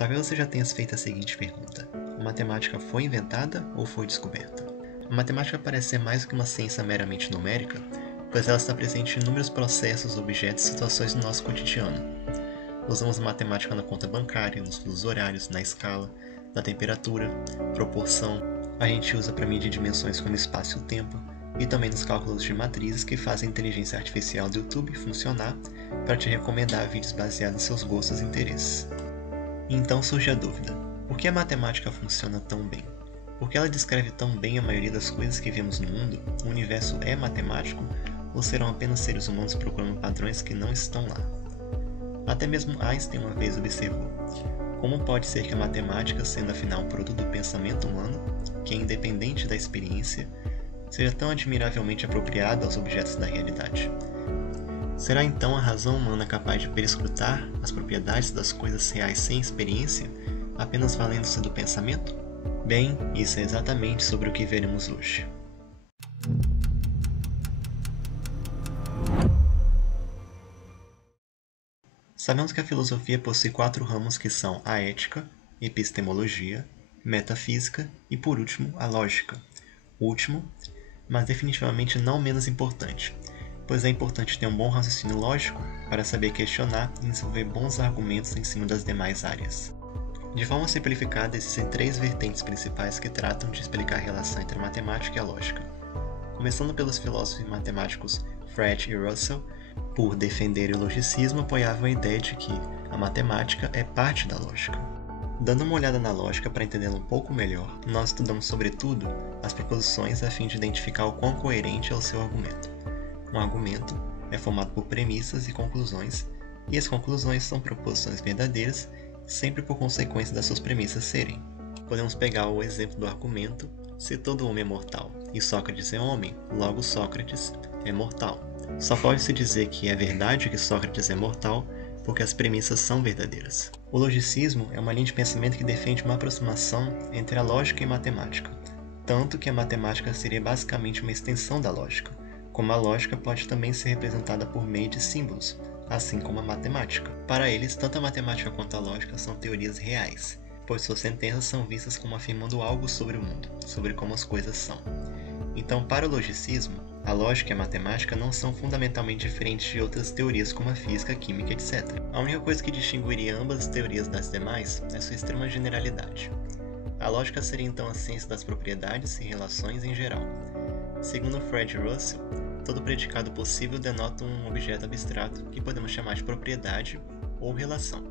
Talvez você já tenha feito a seguinte pergunta: a matemática foi inventada ou foi descoberta? A matemática parece ser mais do que uma ciência meramente numérica, pois ela está presente em inúmeros processos, objetos e situações do nosso cotidiano. Usamos a matemática na conta bancária, nos fusos horários, na escala, na temperatura, proporção. A gente usa para medir dimensões como espaço e o tempo, e também nos cálculos de matrizes que fazem a inteligência artificial do YouTube funcionar para te recomendar vídeos baseados em seus gostos e interesses. E então surge a dúvida: por que a matemática funciona tão bem? Por que ela descreve tão bem a maioria das coisas que vemos no mundo? O universo é matemático ou serão apenas seres humanos procurando padrões que não estão lá? Até mesmo Einstein uma vez observou: como pode ser que a matemática, sendo afinal um produto do pensamento humano, que é independente da experiência, seja tão admiravelmente apropriada aos objetos da realidade? Será então a razão humana capaz de perscrutar as propriedades das coisas reais sem experiência, apenas valendo-se do pensamento? Bem, isso é exatamente sobre o que veremos hoje. Sabemos que a filosofia possui 4 ramos que são a ética, epistemologia, metafísica e, por último, a lógica. O último, mas definitivamente não menos importante, pois é importante ter um bom raciocínio lógico para saber questionar e desenvolver bons argumentos em cima das demais áreas. De forma simplificada, existem 3 vertentes principais que tratam de explicar a relação entre a matemática e a lógica. Começando pelos filósofos e matemáticos Fred e Russell, por defender o logicismo, apoiavam a ideia de que a matemática é parte da lógica. Dando uma olhada na lógica para entendê-la um pouco melhor, nós estudamos sobretudo as proposições a fim de identificar o quão coerente é o seu argumento. Um argumento é formado por premissas e conclusões, e as conclusões são proposições verdadeiras, sempre por consequência das suas premissas serem. Podemos pegar o exemplo do argumento: se todo homem é mortal e Sócrates é homem, logo Sócrates é mortal. Só pode-se dizer que é verdade que Sócrates é mortal porque as premissas são verdadeiras. O logicismo é uma linha de pensamento que defende uma aproximação entre a lógica e a matemática, tanto que a matemática seria basicamente uma extensão da lógica, como a lógica pode também ser representada por meio de símbolos, assim como a matemática. Para eles, tanto a matemática quanto a lógica são teorias reais, pois suas sentenças são vistas como afirmando algo sobre o mundo, sobre como as coisas são. Então, para o logicismo, a lógica e a matemática não são fundamentalmente diferentes de outras teorias como a física, a química, etc. A única coisa que distinguiria ambas as teorias das demais é sua extrema generalidade. A lógica seria então a ciência das propriedades e relações em geral. Segundo Fred Russell, todo predicado possível denota um objeto abstrato que podemos chamar de propriedade ou relação.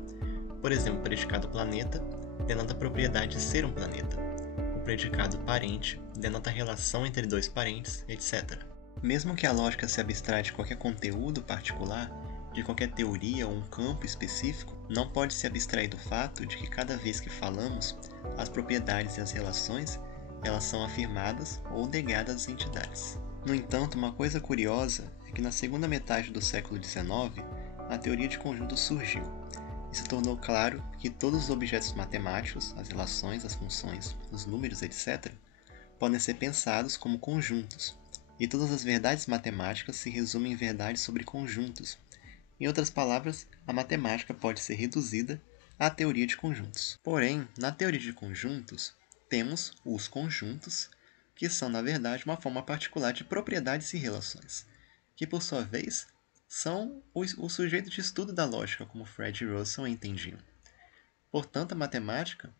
Por exemplo, o predicado planeta denota a propriedade de ser um planeta. O predicado parente denota a relação entre 2 parentes, etc. Mesmo que a lógica se abstraia de qualquer conteúdo particular, de qualquer teoria ou um campo específico, não pode se abstrair do fato de que cada vez que falamos, as propriedades e as relações, elas são afirmadas ou negadas às entidades. No entanto, uma coisa curiosa é que na segunda metade do século XIX, a teoria de conjuntos surgiu, e se tornou claro que todos os objetos matemáticos, as relações, as funções, os números, etc., podem ser pensados como conjuntos, e todas as verdades matemáticas se resumem em verdades sobre conjuntos. Em outras palavras, a matemática pode ser reduzida à teoria de conjuntos. Porém, na teoria de conjuntos, temos os conjuntos, que são, na verdade, uma forma particular de propriedades e relações, que, por sua vez, são o sujeito de estudo da lógica, como Fred e Russell entendiam. Portanto, a matemática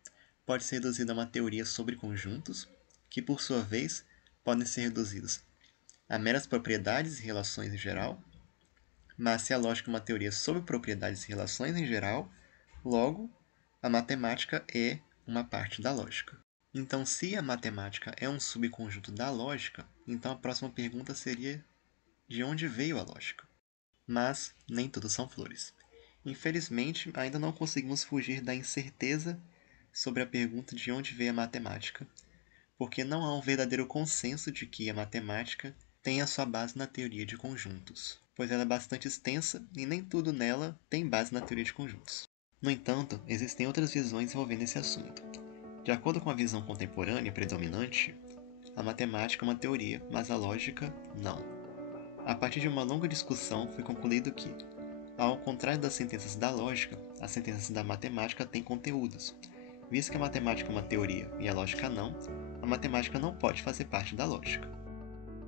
pode ser reduzida a uma teoria sobre conjuntos, que, por sua vez, podem ser reduzidos a meras propriedades e relações em geral, mas se a lógica é uma teoria sobre propriedades e relações em geral, logo, a matemática é uma parte da lógica. Então, se a matemática é um subconjunto da lógica, então a próxima pergunta seria: de onde veio a lógica? Mas nem tudo são flores. Infelizmente, ainda não conseguimos fugir da incerteza sobre a pergunta de onde veio a matemática, porque não há um verdadeiro consenso de que a matemática tem a sua base na teoria de conjuntos, pois ela é bastante extensa e nem tudo nela tem base na teoria de conjuntos. No entanto, existem outras visões envolvendo esse assunto. De acordo com a visão contemporânea predominante, a matemática é uma teoria, mas a lógica não. A partir de uma longa discussão, foi concluído que Ao contrário das sentenças da lógica, as sentenças da matemática têm conteúdos. Visto que a matemática é uma teoria e a lógica não, a matemática não pode fazer parte da lógica.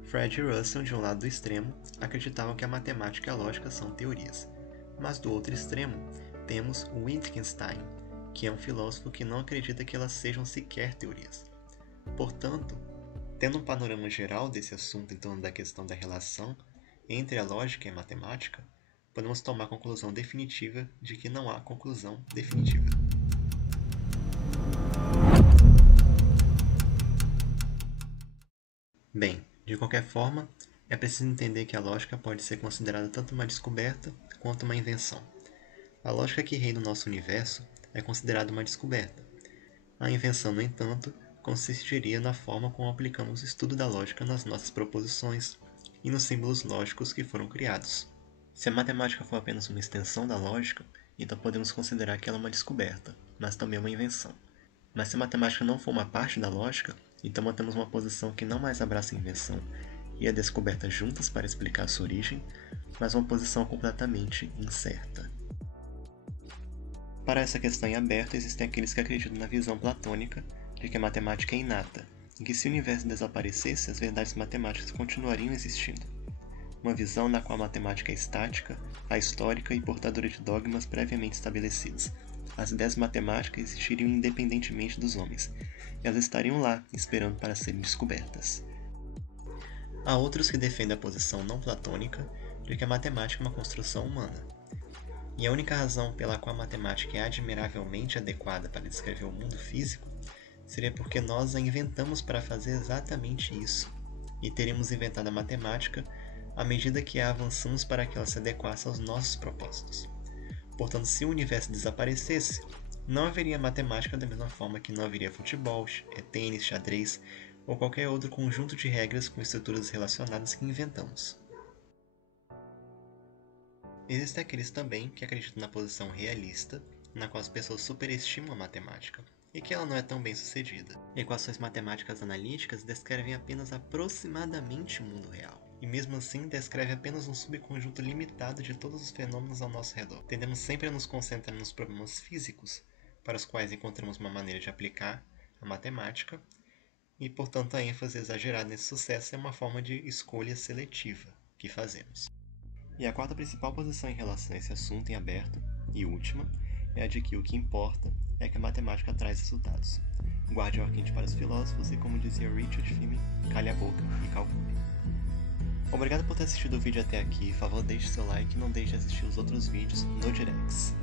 Fred e Russell, de um lado do extremo, acreditavam que a matemática e a lógica são teorias. Mas do outro extremo, temos Wittgenstein, que é um filósofo que não acredita que elas sejam sequer teorias. Portanto, tendo um panorama geral desse assunto em torno da questão da relação entre a lógica e a matemática, podemos tomar a conclusão definitiva de que não há conclusão definitiva. Bem, de qualquer forma, é preciso entender que a lógica pode ser considerada tanto uma descoberta quanto uma invenção. A lógica que reina no nosso universo é considerada uma descoberta. A invenção, no entanto, consistiria na forma como aplicamos o estudo da lógica nas nossas proposições e nos símbolos lógicos que foram criados. Se a matemática for apenas uma extensão da lógica, então podemos considerar que ela é uma descoberta, mas também uma invenção. Mas se a matemática não for uma parte da lógica, então mantemos uma posição que não mais abraça a invenção e a descoberta juntas para explicar sua origem, mas uma posição completamente incerta. Para essa questão em aberto, existem aqueles que acreditam na visão platônica de que a matemática é inata, e que se o universo desaparecesse, as verdades matemáticas continuariam existindo. Uma visão na qual a matemática é estática, ahistórica e portadora de dogmas previamente estabelecidos. As ideias matemáticas existiriam independentemente dos homens, e elas estariam lá, esperando para serem descobertas. Há outros que defendem a posição não platônica de que a matemática é uma construção humana. E a única razão pela qual a matemática é admiravelmente adequada para descrever o mundo físico seria porque nós a inventamos para fazer exatamente isso, e teríamos inventado a matemática à medida que a avançamos para que ela se adequasse aos nossos propósitos. Portanto, se o universo desaparecesse, não haveria matemática da mesma forma que não haveria futebol, tênis, xadrez ou qualquer outro conjunto de regras com estruturas relacionadas que inventamos. Existem aqueles também que acreditam na posição realista, na qual as pessoas superestimam a matemática, e que ela não é tão bem sucedida. Equações matemáticas analíticas descrevem apenas aproximadamente o mundo real, e mesmo assim descreve apenas um subconjunto limitado de todos os fenômenos ao nosso redor. Tendemos sempre a nos concentrar nos problemas físicos, para os quais encontramos uma maneira de aplicar a matemática, e portanto a ênfase exagerada nesse sucesso é uma forma de escolha seletiva que fazemos. E a quarta principal posição em relação a esse assunto em aberto, e última, é a de que o que importa é que a matemática traz resultados. Guarde o ar quente para os filósofos e, como dizia Richard Feynman, calhe a boca e calcule. Obrigado por ter assistido o vídeo até aqui, por favor deixe seu like e não deixe de assistir os outros vídeos no Directs.